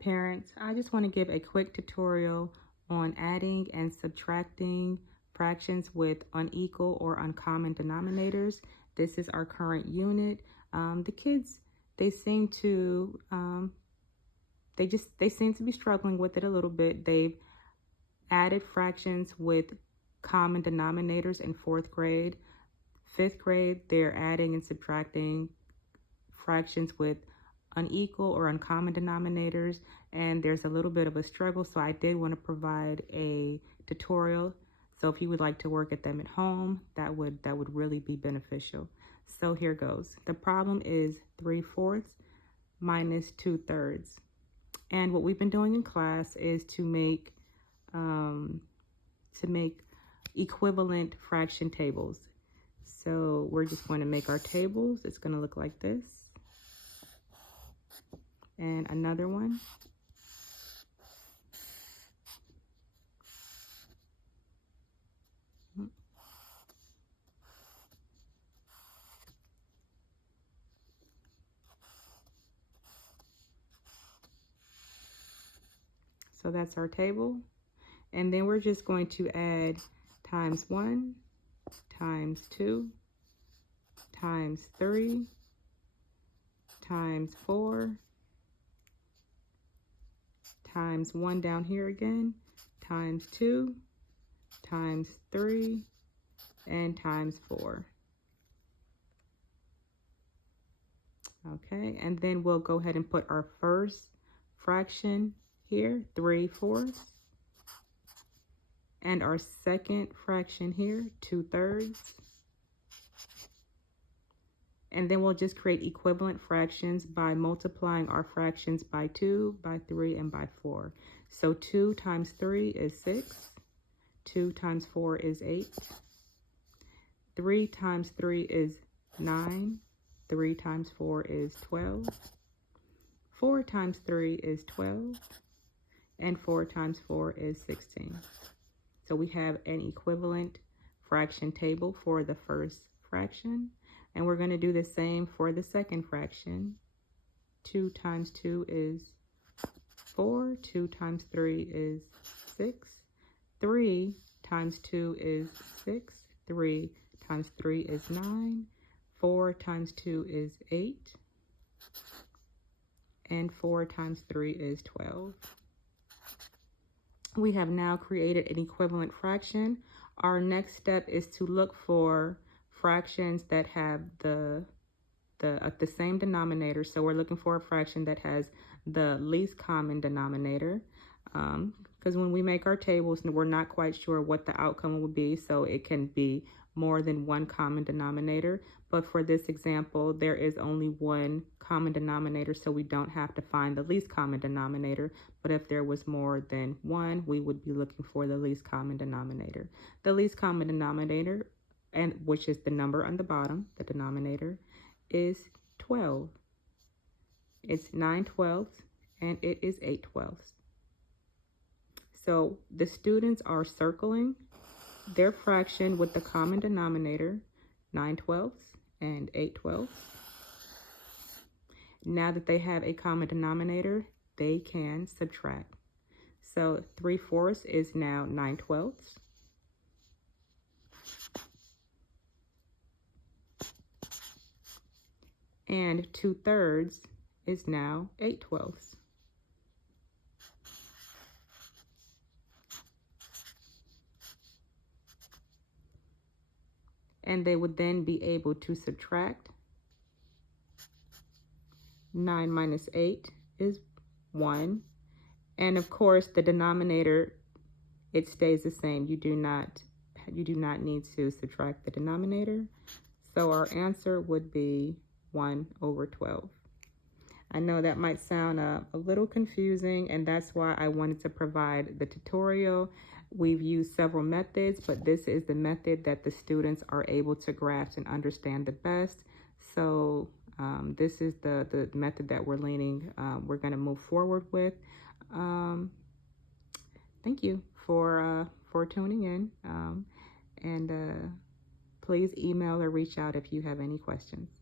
parents, I just want to give a quick tutorial on adding and subtracting fractions with unequal or uncommon denominators. This is our current unit. The kids, they seem to they seem to be struggling with it a little bit. They've added fractions with common denominators in 4th grade. 5th grade, they're adding and subtracting fractions with unequal or uncommon denominators, and there's a little bit of a struggle, so I did want to provide a tutorial. So if you would like to work at them at home, that would really be beneficial. So here goes. The problem is 3/4 minus 2/3, and what we've been doing in class is to make equivalent fraction tables. So we're just going to make our tables. It's going to look like this. And another one. So that's our table. And then we're just going to add times 1, times 2, times 3, times 4, times 1 down here again, times 2, times 3, and times 4. Okay, and then we'll go ahead and put our first fraction here, 3/4, and our second fraction here, 2/3. And then we'll just create equivalent fractions by multiplying our fractions by 2, by 3, and by 4. So 2 times 3 is 6. 2 times 4 is 8. 3 times 3 is 9. 3 times 4 is 12. 4 times 3 is 12. And 4 times 4 is 16. So we have an equivalent fraction table for the first fraction. And we're going to do the same for the second fraction. 2 times 2 is 4. 2 times 3 is 6. 3 times 2 is 6. 3 times 3 is 9. 4 times 2 is 8. And 4 times 3 is 12. We have now created an equivalent fraction. Our next step is to look for fractions that have the same denominator. So we're looking for a fraction that has the least common denominator, because when we make our tables, we're not quite sure what the outcome will be, so it can be more than one common denominator. But for this example, there is only one common denominator, so we don't have to find the least common denominator. But if there was more than one, we would be looking for the least common denominator. The least common denominator, and which is the number on the bottom, the denominator, is 12. It's 9/12 and it is 8/12. So the students are circling their fraction with the common denominator, 9/12 and 8/12. Now that they have a common denominator, they can subtract. So 3/4 is now 9/12. And 2/3 is now 8/12. And they would then be able to subtract. 9 minus 8 is 1. And of course, the denominator, it stays the same. You do not need to subtract the denominator. So our answer would be 1/12. I know that might sound a little confusing, and that's why I wanted to provide the tutorial. We've used several methods, but this is the method that the students are able to grasp and understand the best. So this is the method that we're going to move forward with. Thank you for tuning in, and please email or reach out if you have any questions.